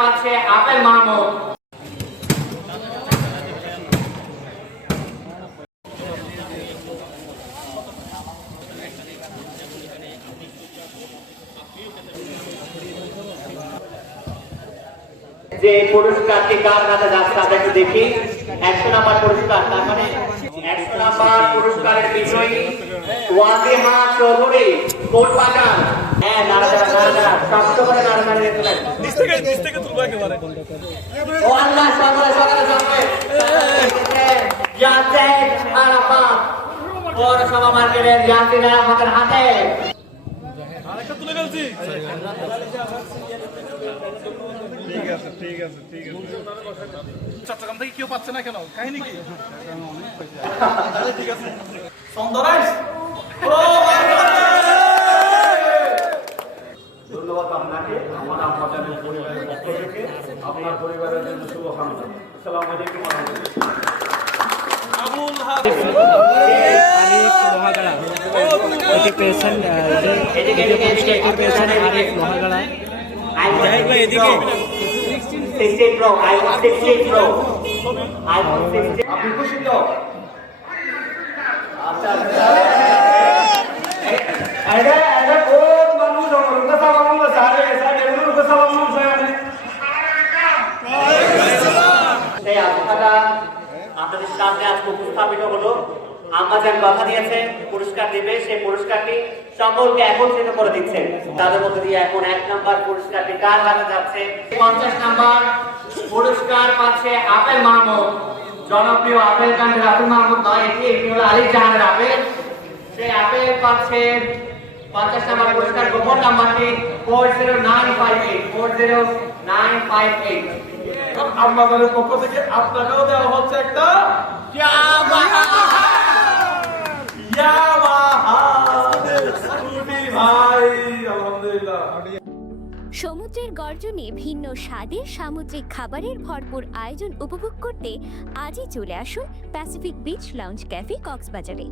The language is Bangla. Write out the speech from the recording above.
পাচ্ছে আপেল মাহমুদ। যে পুরস্কারটি কার হাতে যাচ্ছে তাদের একটু দেখি। 100 নাম্বার পুরস্কার, তার মানে 100 নাম্বার পুরস্কারের বিজয়ী ওয়াজিহা চৌধুরী কোটবাজার। হ্যাঁ, নাড়াচাড়া শক্ত করে নাড়াচাড়া দিতে লাগবে। নিচ থেকে তুলবা একেবারে। ও আল্লাহ, সকালে সকালে ইয়াসিন আরাফাত পৌরসভা মার্কেটের ইয়াসিন আরাফাতের হাতে আরেকটা তুলে ফেলছি। ঠিক আছে চট্টগ্রাম থেকে কেউ পাচ্ছে না কেন, কাহিনী কি? ঠিক আছে ধন্যবাদ আপনাকে, আমার আপনাদের পরিবারের পক্ষ থেকে আপনার পরিবারের জন্য শুভকামনা। আসসালামু আলাইকুম ওয়া রাহমাতুল্লাহ। আবুল হাফেজ আপনি খুশি তো? আচ্ছা কোন মানুষ সেই আবহাওয়াটা আপনাদের সামনে আজকে উপস্থাপিত হলো। আম্মাজান কথা দিয়েছে পুরস্কার দেবে, সেই পুরস্কারটি সকলকে একত্রিত করে দিচ্ছে। তাদের মধ্যে দিয়ে এখন 1 নাম্বার পুরস্কারটি কার হাতে যাচ্ছে? 50 নাম্বার পুরস্কার পাচ্ছে আপেল মাহমুদ। জনপ্রিয় আপেল কান্ডের আপেল মাহমুদ নয়, এটি হলো আলী জাহানের আপেল। সেই আপেল পাচ্ছে 50 নাম্বার পুরস্কার। গোপন নাম্বারটি 40958। আমাদের পক্ষ থেকে আপনাকেও দেওয়া হচ্ছে একটা ভাই। আলহামদুলিল্লাহ। সমুদ্রের গর্জনে ভিন্ন স্বাদের সামুদ্রিক খাবারের ভরপুর আয়োজন উপভোগ করতে আজই চলে আসুন প্যাসিফিক বিচ লাউঞ্জ ক্যাফে কক্সবাজারে।